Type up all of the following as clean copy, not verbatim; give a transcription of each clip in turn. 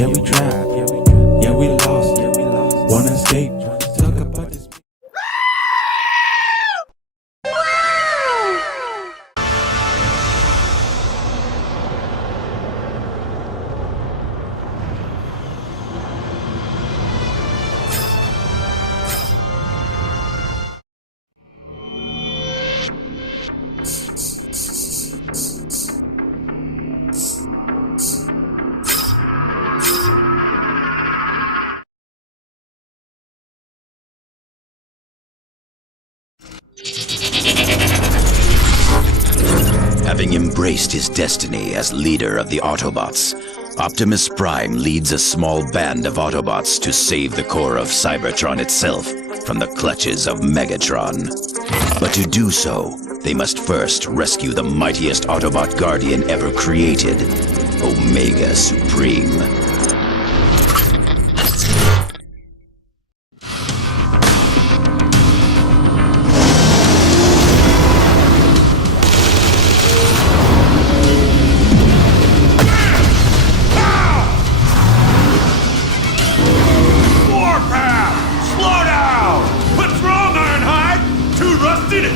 Yeah, we trapped. Yeah, we lost. Wanna escape. Talk about this. Having embraced his destiny as leader of the Autobots, Optimus Prime leads a small band of Autobots to save the core of Cybertron itself from the clutches of Megatron. But to do so, they must first rescue the mightiest Autobot Guardian ever created, Omega Supreme.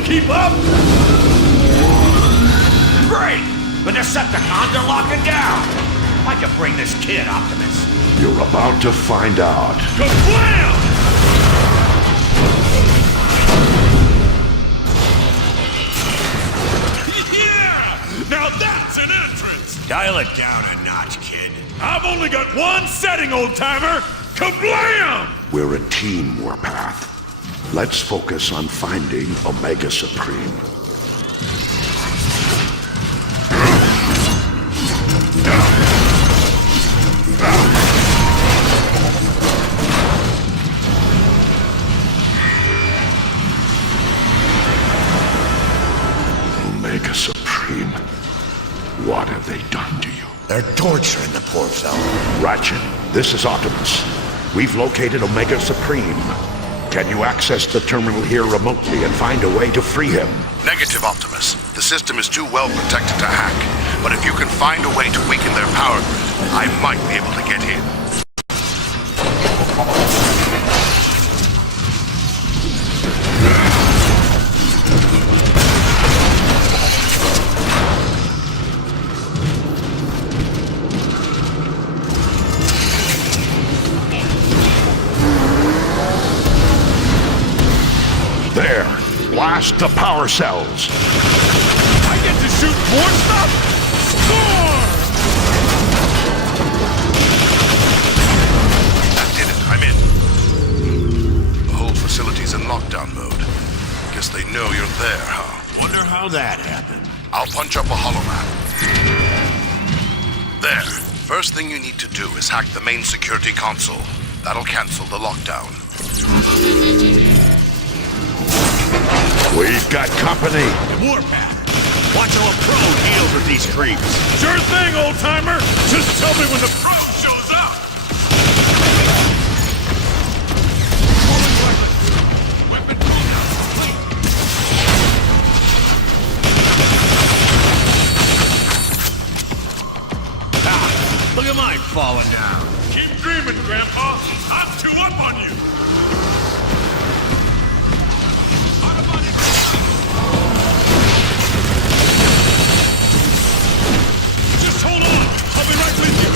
Keep up? Great! The Decepticons are locking down! I can bring this kid, Optimus. You're about to find out. Kablam! Yeah! Now that's an entrance! Dial it down a notch, kid. I've only got one setting, old-timer! Kablam! We're a team, Warpath. Let's focus on finding Omega Supreme. Omega Supreme, what have they done to you? They're torturing the poor fella. Ratchet, this is Optimus. We've located Omega Supreme. Can you access the terminal here remotely and find a way to free him? Negative, Optimus. The system is too well protected to hack. But if you can find a way to weaken their power grid, I might be able to get in. There! Blast the power cells! I get to shoot more stuff? Score! That did it. I'm in. The whole facility's in lockdown mode. Guess they know you're there, huh? Wonder how that happened. I'll punch up a holomap. There. First thing you need to do is hack the main security console. That'll cancel the lockdown. We've got company! Warpath! Watch how a pro deals with these creeps. Sure thing, old-timer! Just tell me when the pro shows up! Weapon look at mine falling down. Keep dreaming, Grandpa. I'm too up on you. Just hold on. I'll be right with you.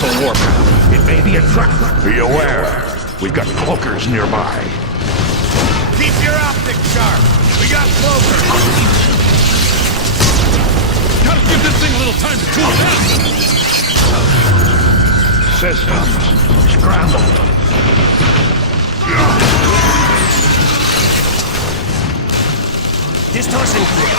missile warpath. It may be a trap. Be aware. We've got cloakers nearby. Keep your optics sharp. We got cloakers. Gotta give this thing a little time to cool down. Systems scrambled. Distortion clear.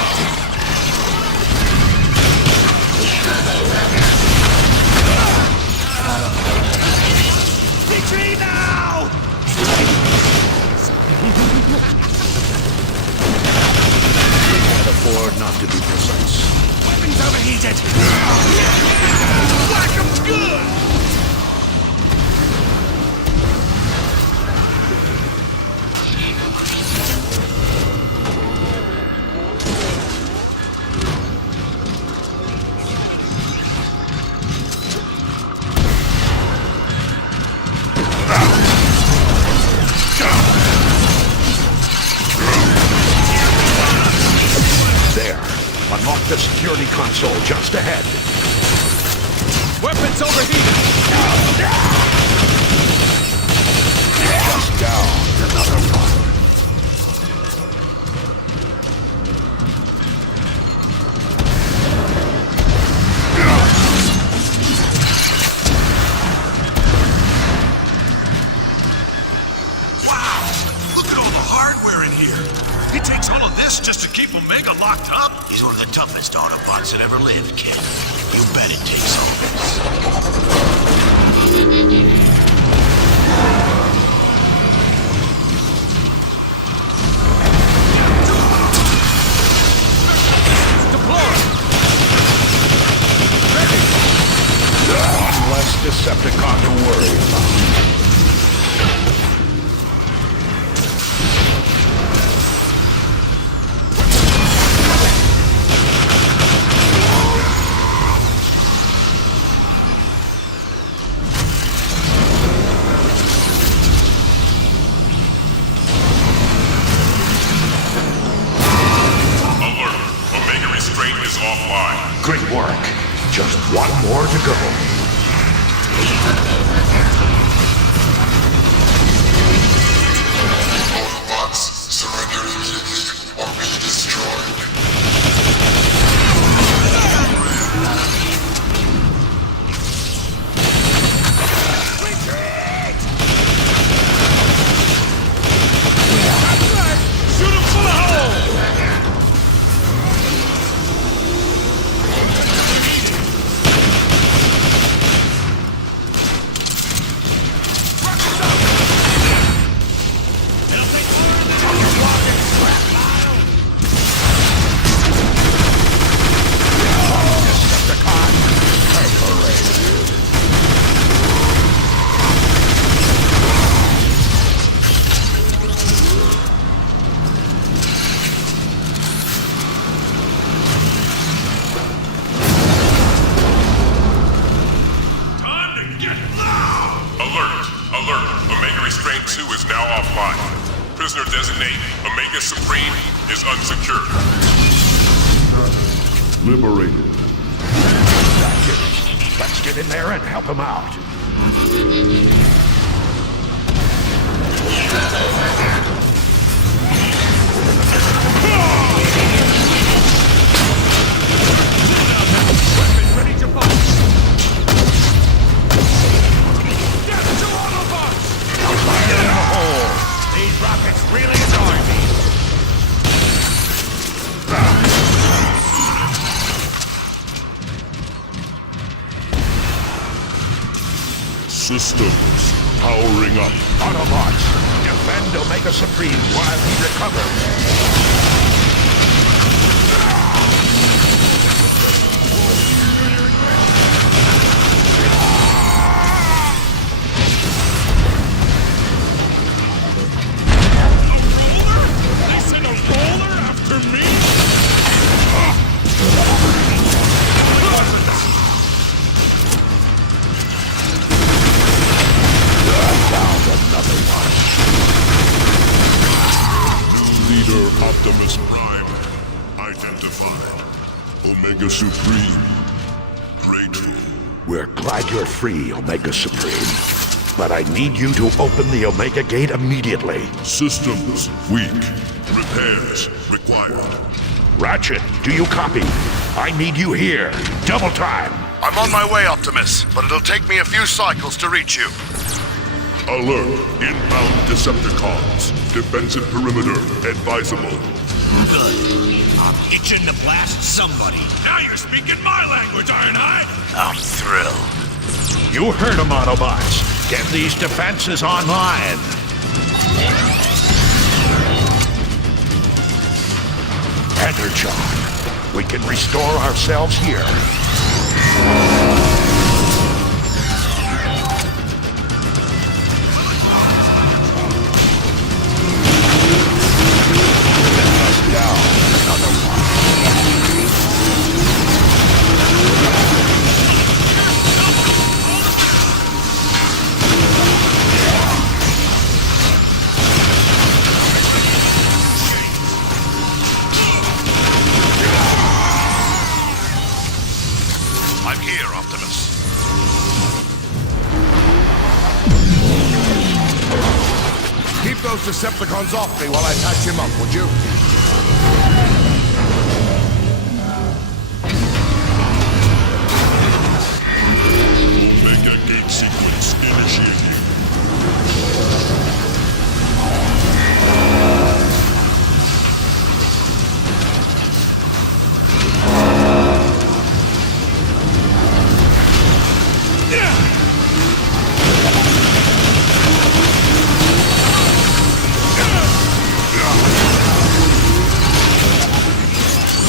Retreat now! We can't afford not to be precise. Weapons overheated! Whack 'em good! There. Unlock the security console just ahead. Weapons overheated! Just down. Another one. Wow! Look at all the hardware in here. It takes all of this just to keep Omega locked up? He's one of the toughest Autobots that ever lived, kid. You bet it takes all this. One less Decepticon to worry about. Alert! Omega restraint is offline. Great work. Just one more to go. Autobots, surrender immediately or be destroyed. Shoot 'em full of holes! Time to get loud! Alert! Alert! Omega restraint 2 is now offline. Prisoner designate Omega Supreme is unsecured. Liberated. That's it. Let's get in there and help him out. Weapons ready to punch! Death to Autobots! Fire in the hole! These rockets really annoy me! Systems powering up. Autobots, defend Omega Supreme while he recovers. They sent a roller after me? Found another one. Leader Optimus Prime identified. Omega Supreme grateful. We're glad you're free, Omega Supreme. But I need you to open the Omega Gate immediately. Systems weak. Repairs required. Ratchet, do you copy? I need you here. Double time. I'm on my way, Optimus, but it'll take me a few cycles to reach you. Alert. Inbound Decepticons. Defensive perimeter advisable. Good. I'm itching to blast somebody. Now you're speaking my language, Ironhide! I'm thrilled. You heard him, Autobots. Get these defenses online. Energon. We can restore ourselves here. I'm here, Optimus. Keep those Decepticons off me while I patch him up, would you? Mega gate sequence initiating.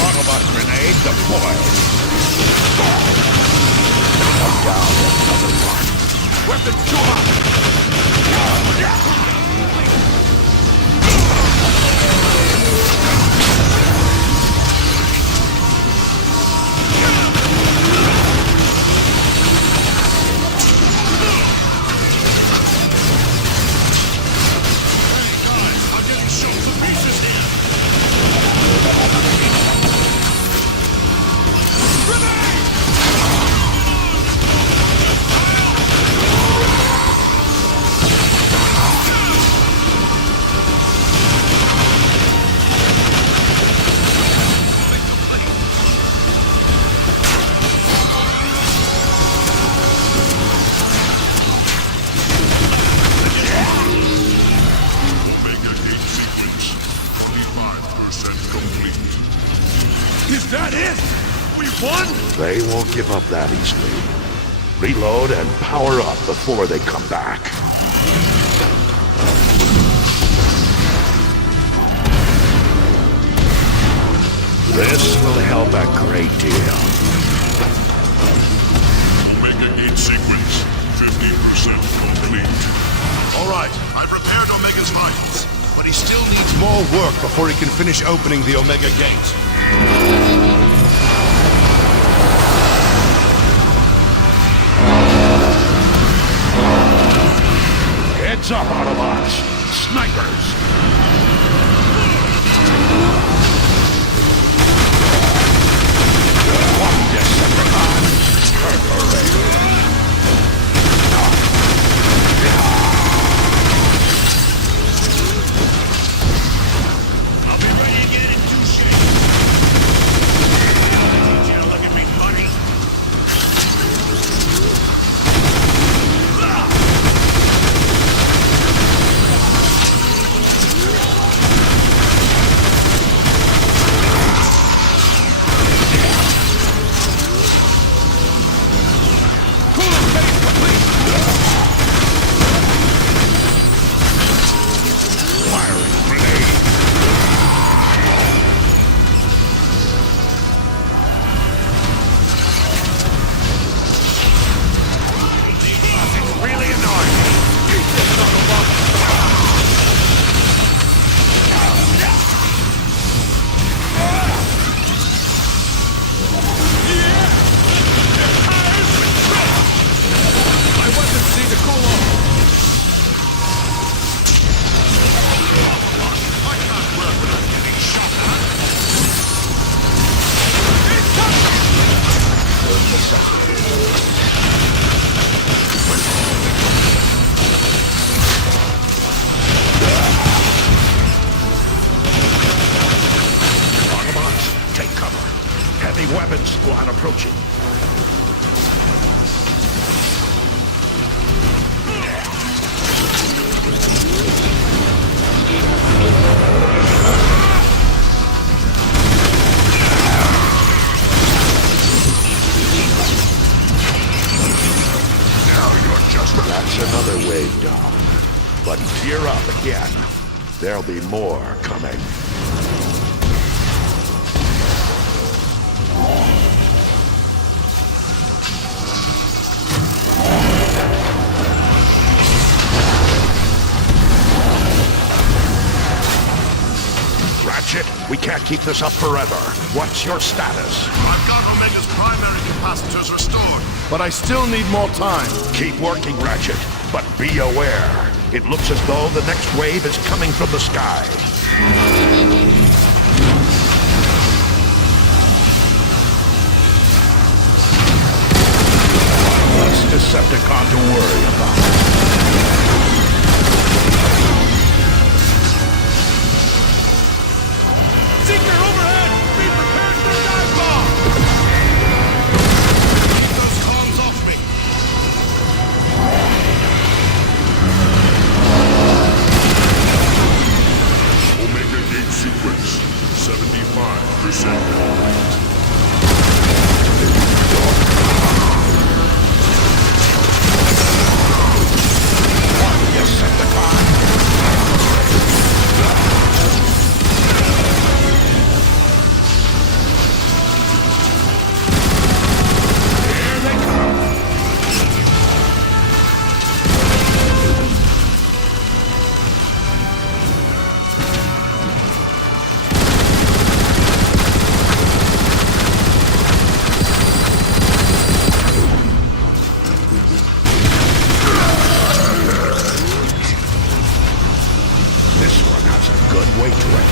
Autobot grenade deployed. Down another one. Weapons too hot. I'm getting shook to pieces here! Mega gate sequence 25% complete. Is that it? We won? They won't give up that easily. Reload and power up before they come back. This will help a great deal. Mega gate sequence 50% complete. All right, I've repaired Omega's vitals, but he still needs More work before he can finish opening the Omega Gate. Heads up, Autobots! Snipers! One Decepticon! Perforated! I'll be ready again in 2 shakes. Need you to look at me funny. approaching. That's another wave, dog. But gear up again. There'll be more coming. Ratchet, we can't keep this up forever. What's your status? I've got Omega's primary capacitors restored. But I still need more time. Keep working, Ratchet, but be aware. It looks as though the next wave is coming from the sky. Less Decepticon to worry about. Seeker overhead! Be prepared for a dive bomb! Keep those cons off me. Omega Gate sequence, 75% complete. This one has a good weight to it.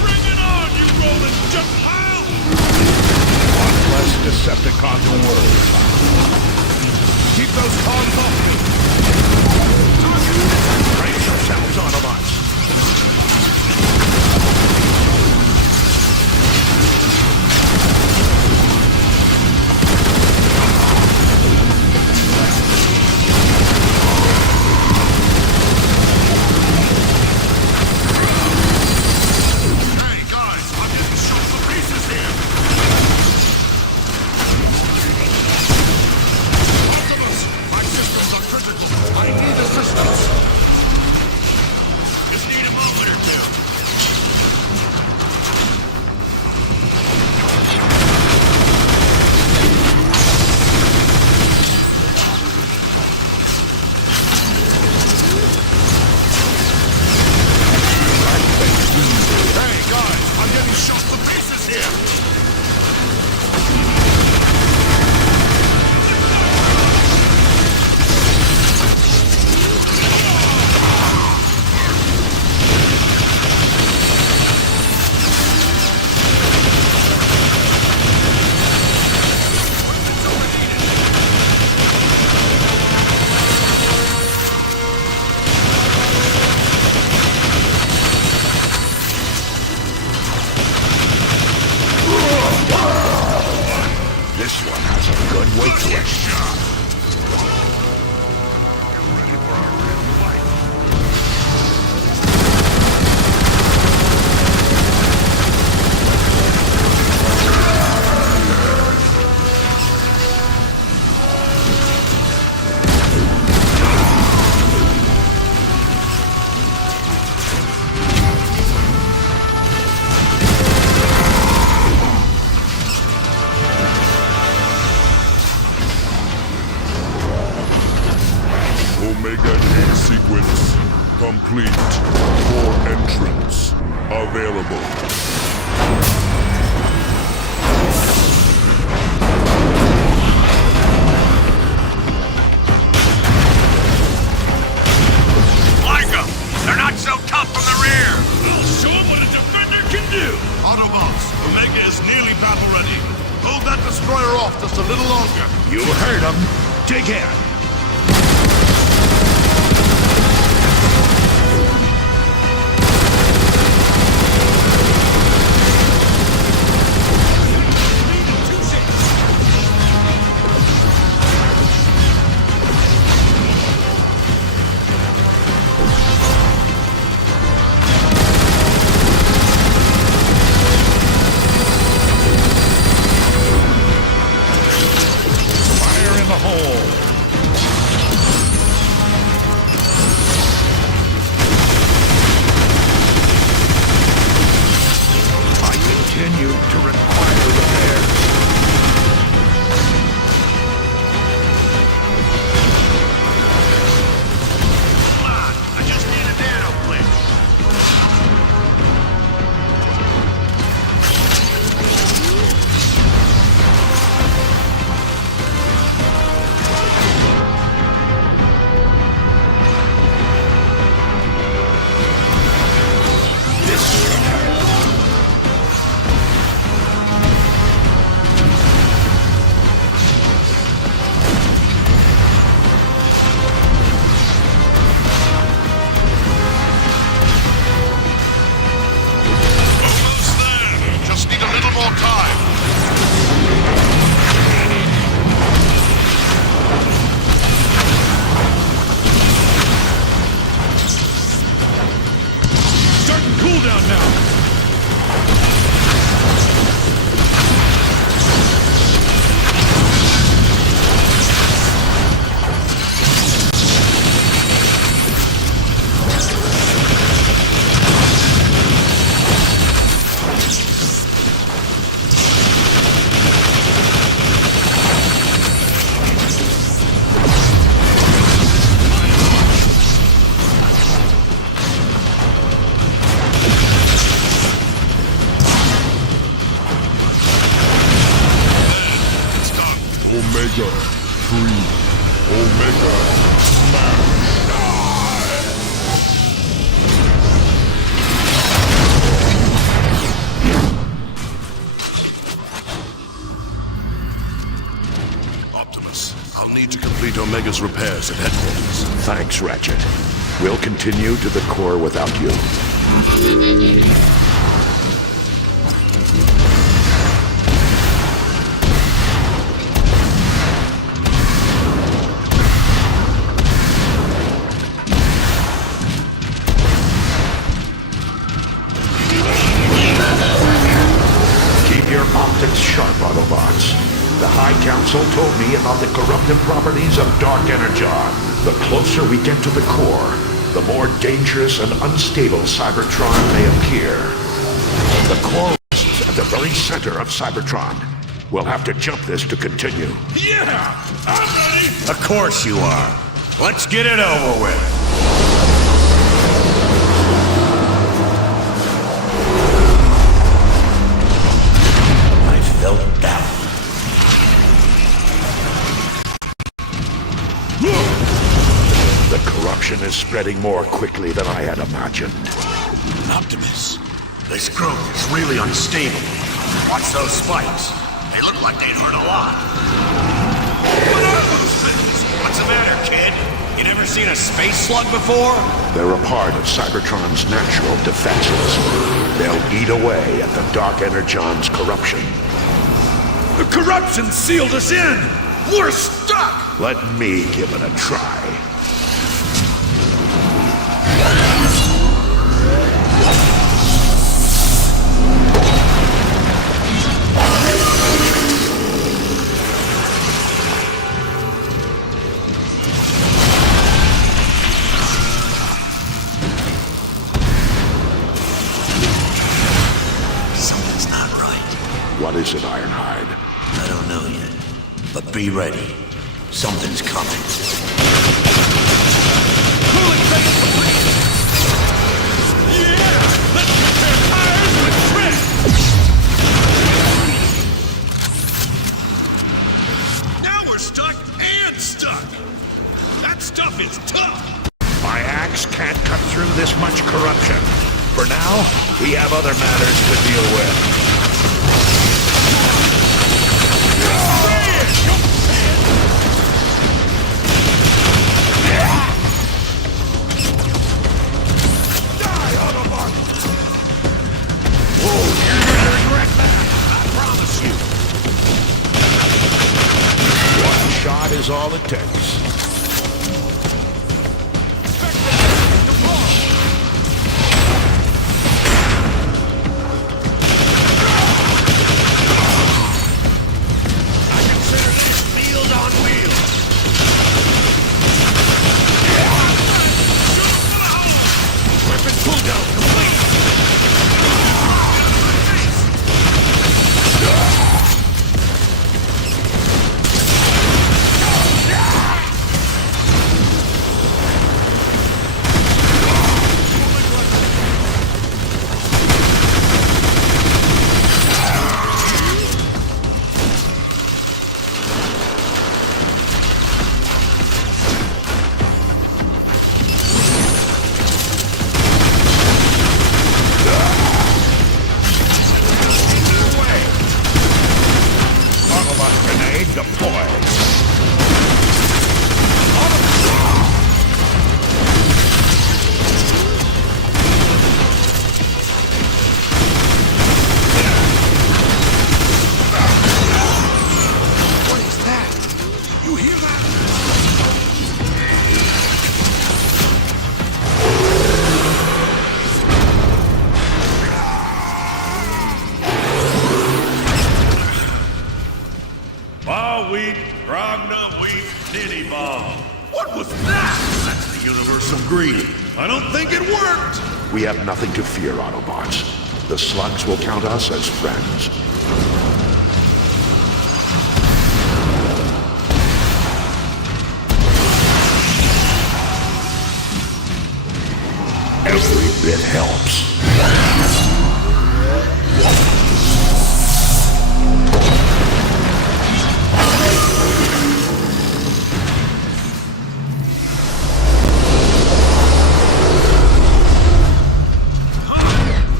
Bring it on, you rolling junk pile! One less Decepticon to worry about. Keep those cons off me. Brace yourselves, Autobots. Hey, guys, I'm getting shot to pieces here. Optimus, my systems are critical. I need assistance. Just need a moment or two. Hey, guys, I'm getting shot to pieces here. This one has a good weight to it. Get ready for a real fight. Omega Gate sequence complete. For entrance available. Like 'em! They're not so tough from the rear! I'll show 'em what a defender can do! Autobots, Omega is nearly battle ready. hold that destroyer off just a little longer. You heard him. Dig in. Omega 3. Omega Smash. Optimus, I'll need to complete Omega's repairs at headquarters. Thanks, Ratchet. We'll continue to the core without you. Sharp Autobots. The High Council told me about the corruptive properties of Dark Energon. The closer we get to the core, the more dangerous and unstable Cybertron may appear. The core rests at the very center of Cybertron. We'll have to jump this to continue. Yeah! I'm ready! Of course you are. Let's get it over with. The corruption is spreading more quickly than I had imagined. Optimus, this growth is really unstable. Watch those spikes. They look like they'd hurt a lot. What are those things? What's the matter, kid? You never seen a space slug before? They're a part of Cybertron's natural defenses. They'll eat away at the Dark Energon's corruption. The corruption sealed us in! We're stuck! Let me give it a try. Something's not right. What is it, Ironhide? I don't know yet. But be ready. Something's coming. Cooling phase complete! Yeah! Let's get their tires with Trent! Now we're stuck and stuck! That stuff is tough! My axe can't cut through this much corruption. For now, we have other matters to deal with. universal greeting. I don't think it worked! We have nothing to fear, Autobots. The slugs will count us as friends. Every bit helps.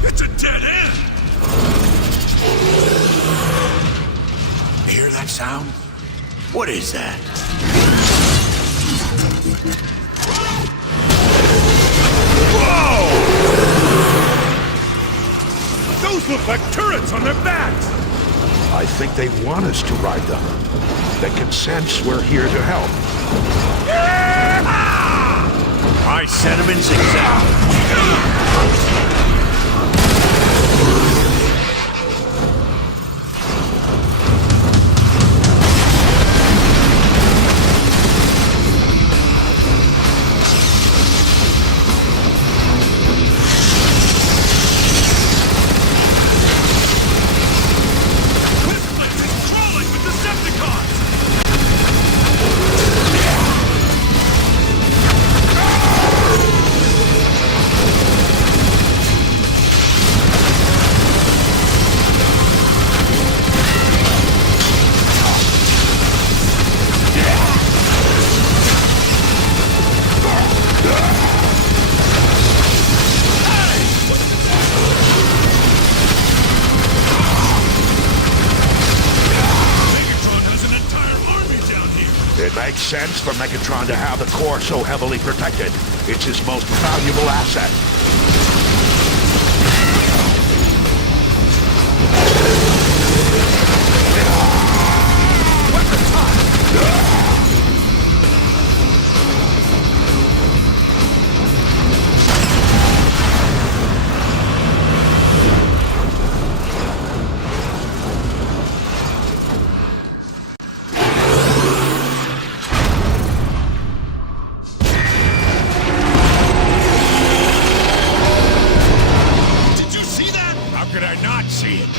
It's a dead end! You hear that sound? What is that? Those look like turrets on their backs! I think they want us to ride them. They can sense we're here to help. My sentiments exact. Trolling with Decepticons! Megatron has an entire army down here! It makes sense for Megatron to have the core so heavily protected. It's his most valuable asset. Did you see that? How could I not see it?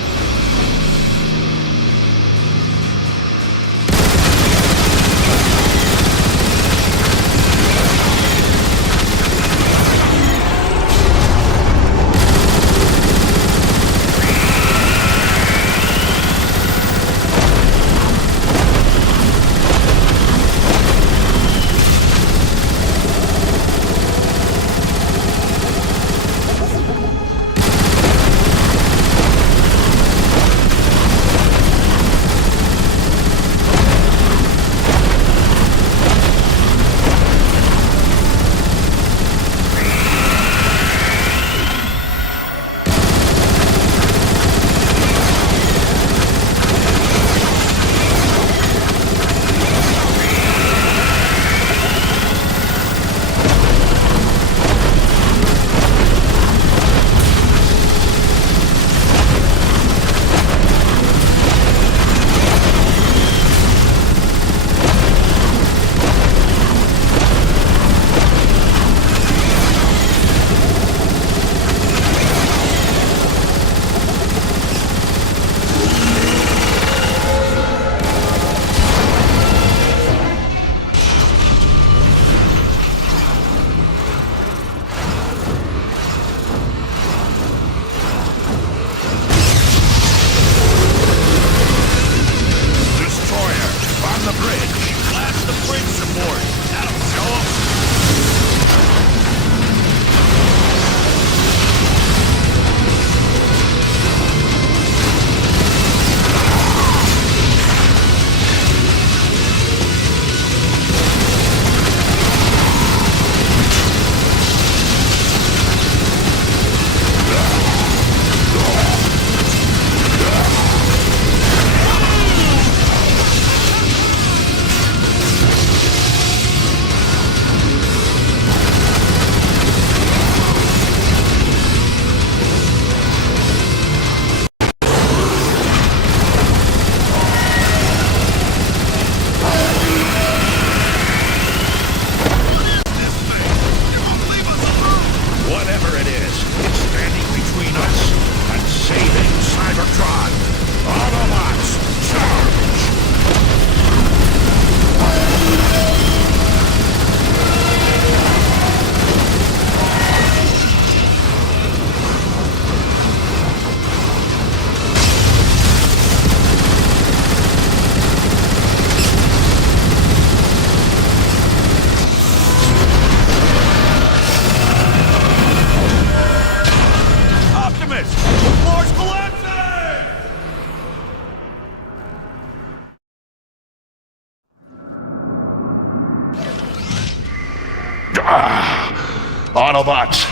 Autobots,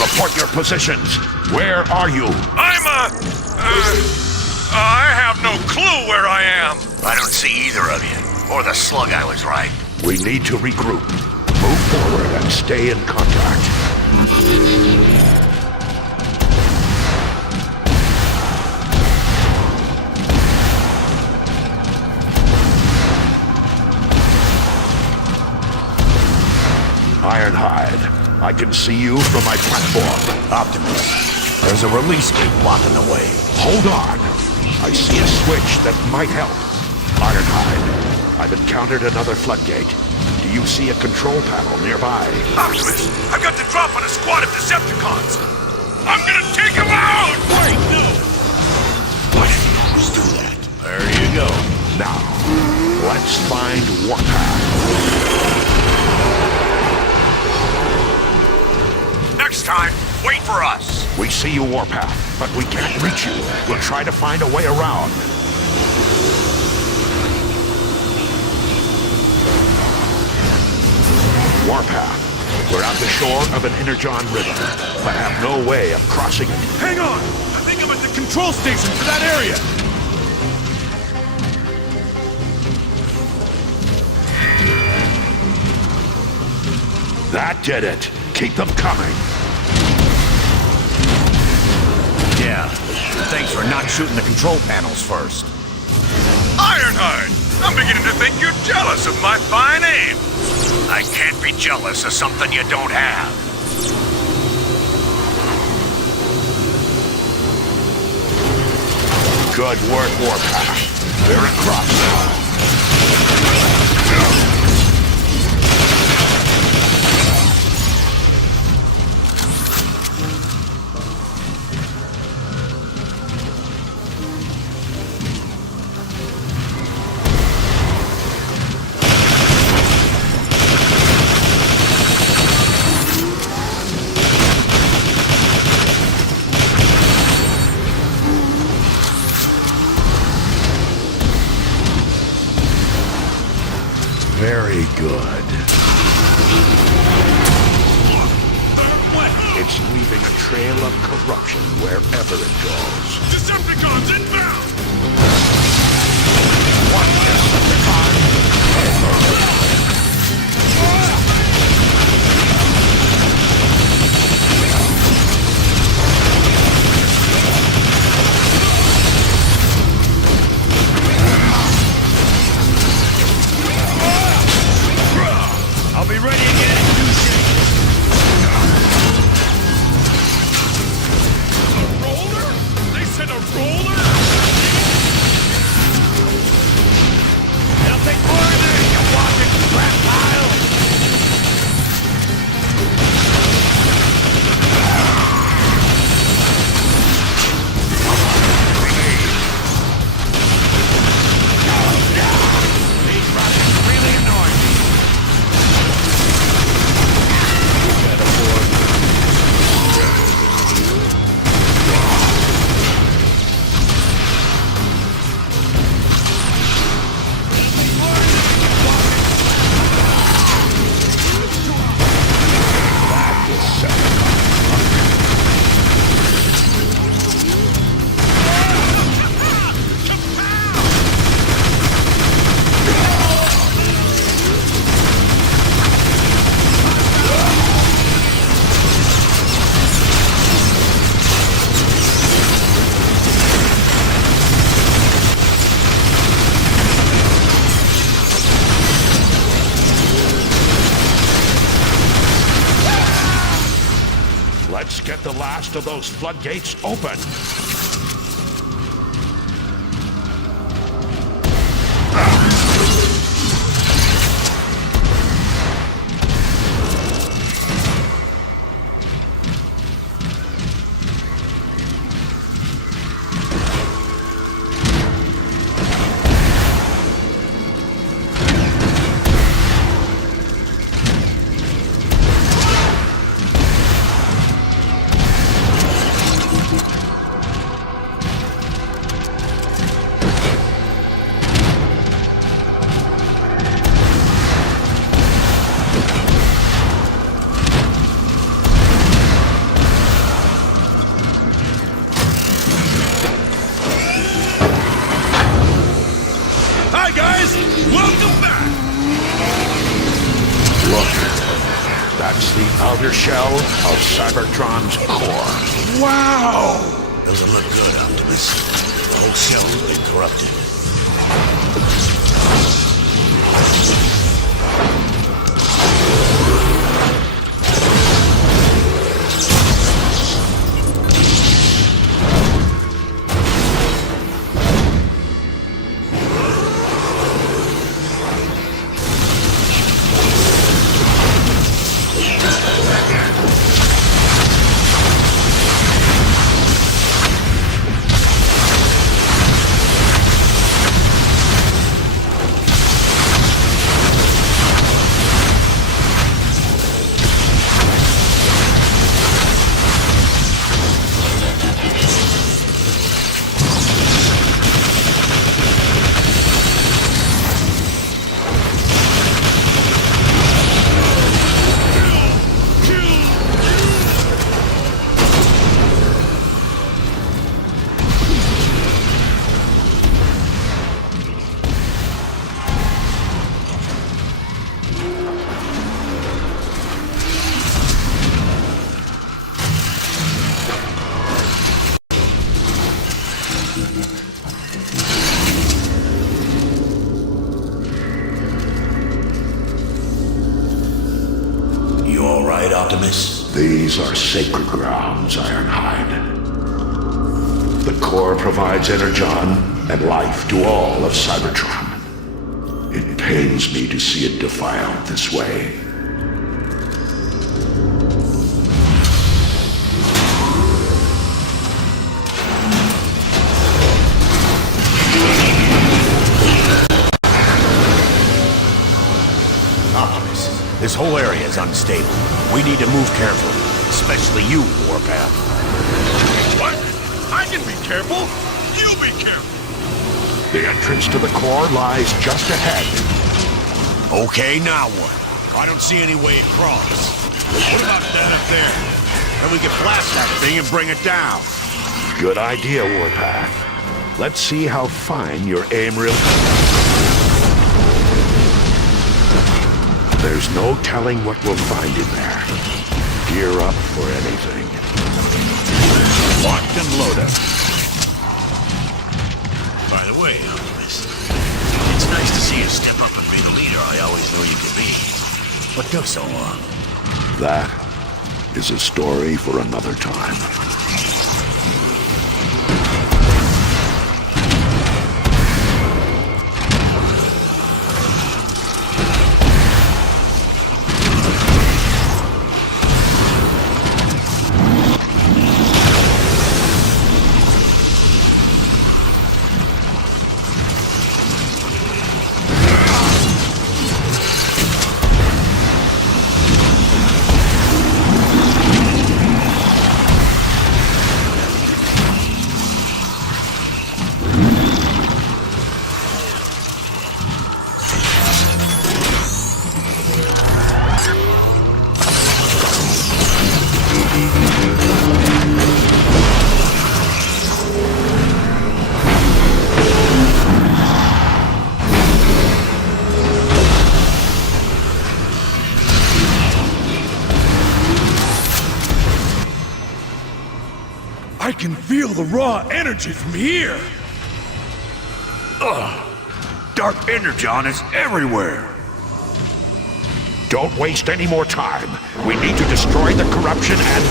report your positions. Where are you? I have no clue where I am. I don't see either of you. Or the slug I was right. We need to regroup. Move forward and stay in contact. Ironhide, I can see you from my platform. Optimus, there's a release gate blocking the way. Hold on. I see a switch that might help. Ironhide, I've encountered another floodgate. Do you see a control panel nearby? Optimus, I've got the drop on a squad of Decepticons. I'm gonna take them out! Wait, no! Why did you always do that? There you go. Now, let's find Warpath. Next time, wait for us. We see you, Warpath, but we can't reach you. We'll try to find a way around. Warpath, we're at the shore of an Energon River, but have no way of crossing it. Hang on! I think I'm at the control station for that area! That did it. Keep them coming. Yeah, thanks for not shooting the control panels first. Ironhide! I'm beginning to think you're jealous of my fine aim! I can't be jealous of something you don't have. Good work, Warpath. We're across now. Very good. It's leaving a trail of corruption wherever it goes. Decepticons inbound! One Decepticon. I'll be ready again in 2 seconds. A roller? They said a roller? It'll take more than you walking crap pile. These runners really annoy me. Let's get the last of those floodgates open. That's the outer shell of Cybertron's core. Wow! Doesn't look good, Optimus. The whole shell's been corrupted. Optimus? These are sacred grounds, Ironhide. The core provides energon and life to all of Cybertron. It pains me to see it defiled this way. Optimus, this whole area is unstable. We need to move carefully, especially you, Warpath. What? I can be careful. You be careful. The entrance to the core lies just ahead. Okay, now what? I don't see any way across. What about that up there? And we can blast that thing and bring it down. Good idea, Warpath. Let's see how fine your aim really... There's no telling what we'll find in there. Gear up for anything. Locked and loaded. By the way, Optimus, it's nice to see you step up and be the leader I always knew you could be. What took so long? That is a story for another time. I can feel the raw energy from here! Dark energon is everywhere! Don't waste any more time. We need to destroy the corruption and...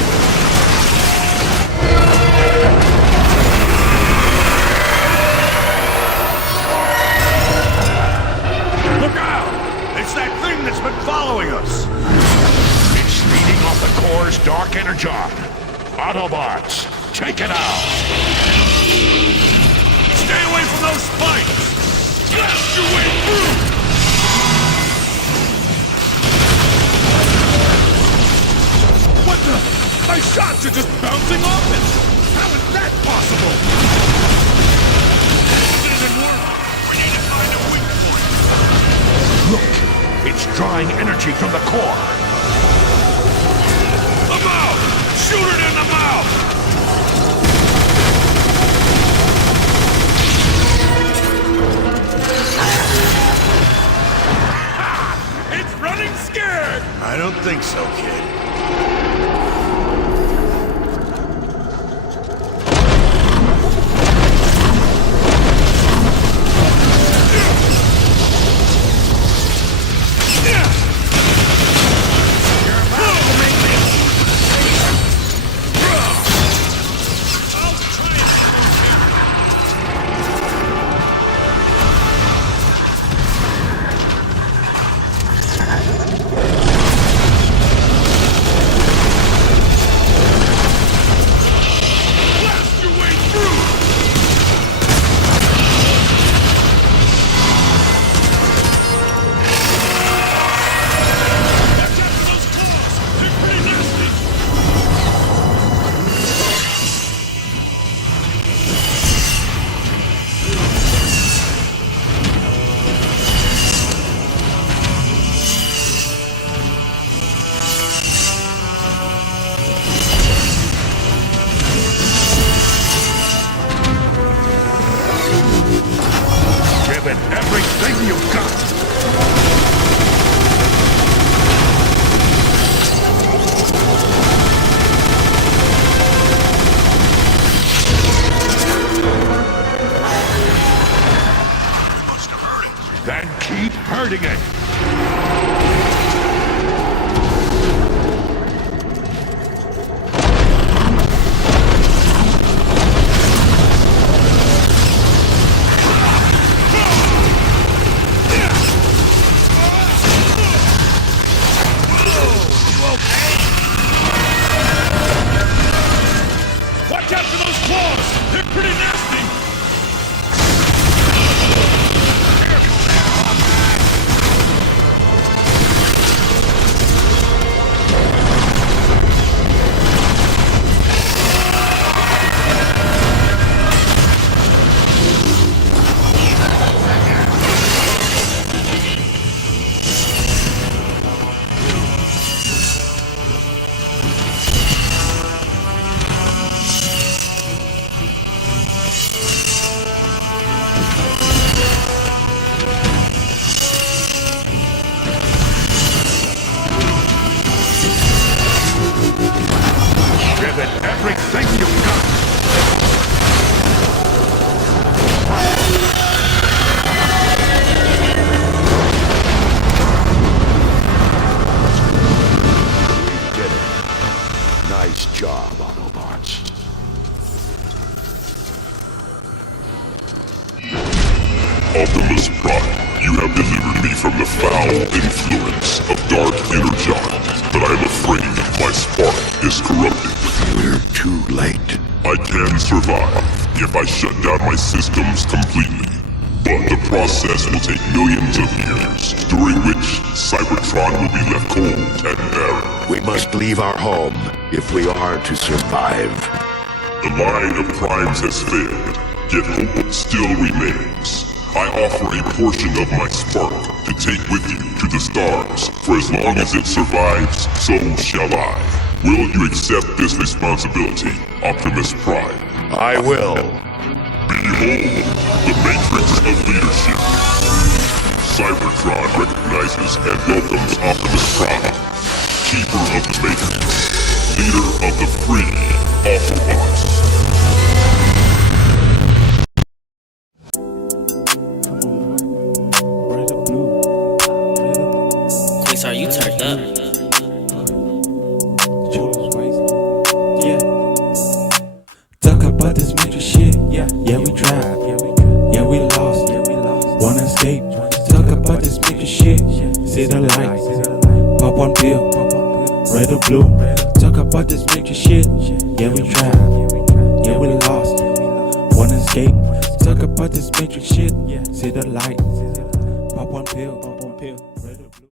Look out! It's that thing that's been following us! It's feeding off the core's dark energon. Autobots, take it out! Stay away from those spikes! Blast your way through! What the? My shots are just bouncing off it! How is that possible? It didn't work! We need to find a weak point! Look, it's drawing energy from the core. The mouth! Shoot it in the mouth! Ha! It's running scared! I don't think so, kid. diverting it. Watch out for those claws! They're pretty nasty! Give it everything you've got. We did it. Nice job, Autobots. Optimus Prime, you have delivered me from the foul influence of Dark Energon, but I am afraid my spark is corrupted. We're too late. I can survive if I shut down my systems completely, but the process will take millions of years, during which Cybertron will be left cold and barren. We must leave our home if we are to survive. The line of primes has failed, yet hope still remains. I offer a portion of my spark to take with you to the stars. For as long as it survives, so shall I. Will you accept this responsibility, Optimus Prime? I will. Behold, the Matrix of Leadership. Cybertron recognizes and welcomes Optimus Prime, Keeper of the Matrix, leader of the free Autobots. Are you turned up? Yeah. Talk about this major shit. Yeah, we tried. Yeah, we lost. Wanna escape. Talk about this major shit. See the light. Pop one pill. Red or blue. Talk about this major shit. Yeah, we tried. Yeah, we lost. Wanna escape. Talk about this major shit. See the light.